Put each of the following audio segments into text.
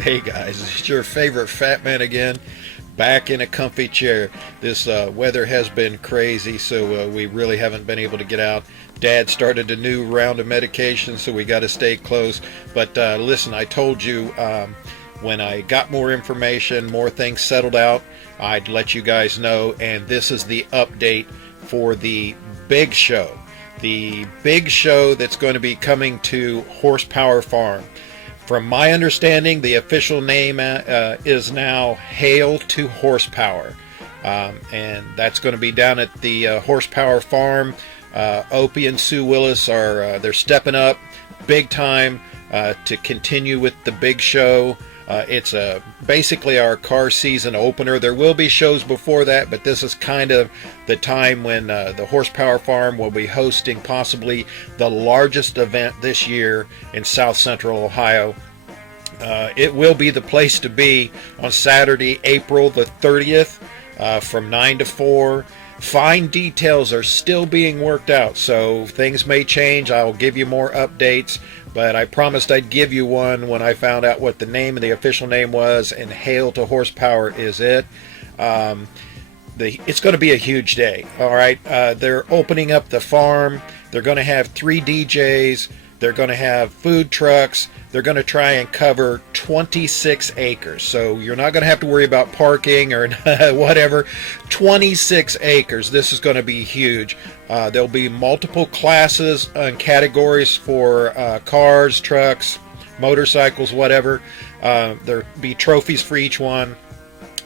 Hey guys, it's your favorite fat man again, back in a comfy chair. This weather has been crazy, so we really haven't been able to get out. Dad started a new round of medication, so we got to stay close. But listen, I told you when I got more information, more things settled out, I'd let you guys know. And this is the update for the big show. The big show that's going to be coming to Horsepower Farm. From my understanding, the official name is now Hail to Horsepower. And that's going to be down at the Horsepower Farm. Opie and Sue Willis are they're stepping up big time to continue with the big show. It's basically our car season opener. There will be shows before that, but this is kind of the time when the Horsepower Farm will be hosting possibly the largest event this year in South Central Ohio. It will be the place to be on Saturday, April the 30th from 9 to 4. Fine details are still being worked out, so things may change. I'll give you more updates, but I promised I'd give you one when I found out what the name of the official name was, and Hail to Horsepower is it. It's going to be a huge day, all right? They're opening up the farm. They're going to have 3 DJs. They're going to have food trucks. They're going to try and cover 26 acres. So you're not going to have to worry about parking or whatever. 26 acres. This is going to be huge. There'll be multiple classes and categories for cars, trucks, motorcycles, whatever. There'll be trophies for each one.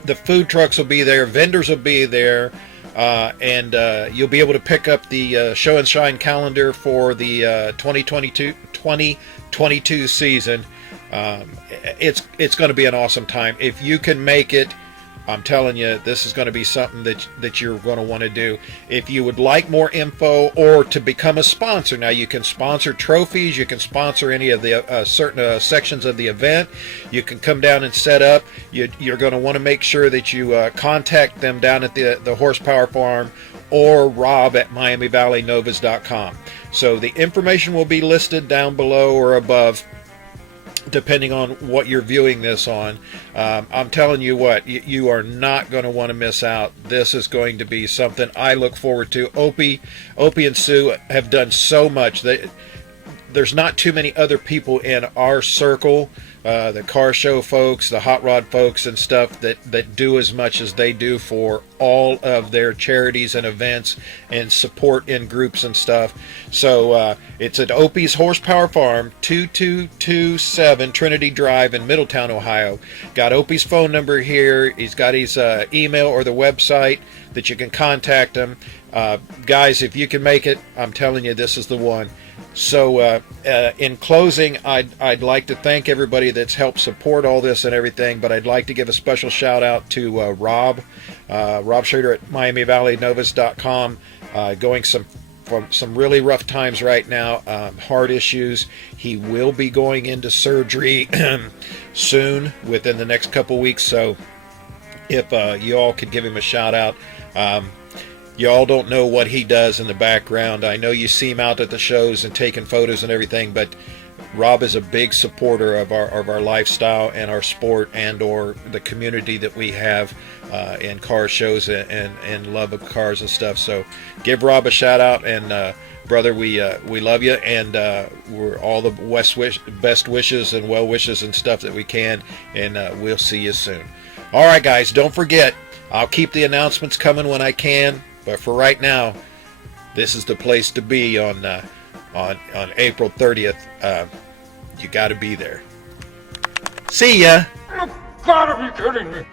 The food trucks will be there. Vendors will be there. And you'll be able to pick up the show and shine calendar for the 2022 season. It's going to be an awesome time. If you can make it, I'm telling you, this is going to be something that you're going to want to do. If you would like more info or to become a sponsor, now you can sponsor trophies, you can sponsor any of the certain sections of the event. You can come down and set up. You're going to want to make sure that you contact them down at the Horsepower Farm or Rob at MiamiValleyNovas.com. So the information will be listed down below or above, depending on what you're viewing this on. I'm telling you what, you are not going to want to miss out. This is going to be something I look forward to. Opie and Sue have done so much. There's not too many other people in our circle, the car show folks, the hot rod folks and stuff, that do as much as they do for all of their charities and events and support in groups and stuff. So it's at Opie's Horsepower Farm, 2227 Trinity Drive in Middletown, Ohio. Got Opie's phone number here. He's got his email or the website that you can contact him. Guys, if you can make it, I'm telling you, this is the one. So in closing, I'd like to thank everybody that's helped support all this and everything, but I'd like to give a special shout out to Rob Schrader at MiamiValleyNovas.com, going from some really rough times right now, heart issues. He will be going into surgery soon, within the next couple weeks, so if you all could give him a shout out. You all don't know what he does in the background. I know you see him out at the shows and taking photos and everything, but Rob is a big supporter of our lifestyle and our sport and or the community that we have in car shows and love of cars and stuff. So give Rob a shout out, and brother, we love you, and we're all the best wishes and well wishes and stuff that we can, and we'll see you soon. All right, guys, don't forget, I'll keep the announcements coming when I can. But for right now, this is the place to be on April 30th. You got to be there. See ya. You gotta be kidding me.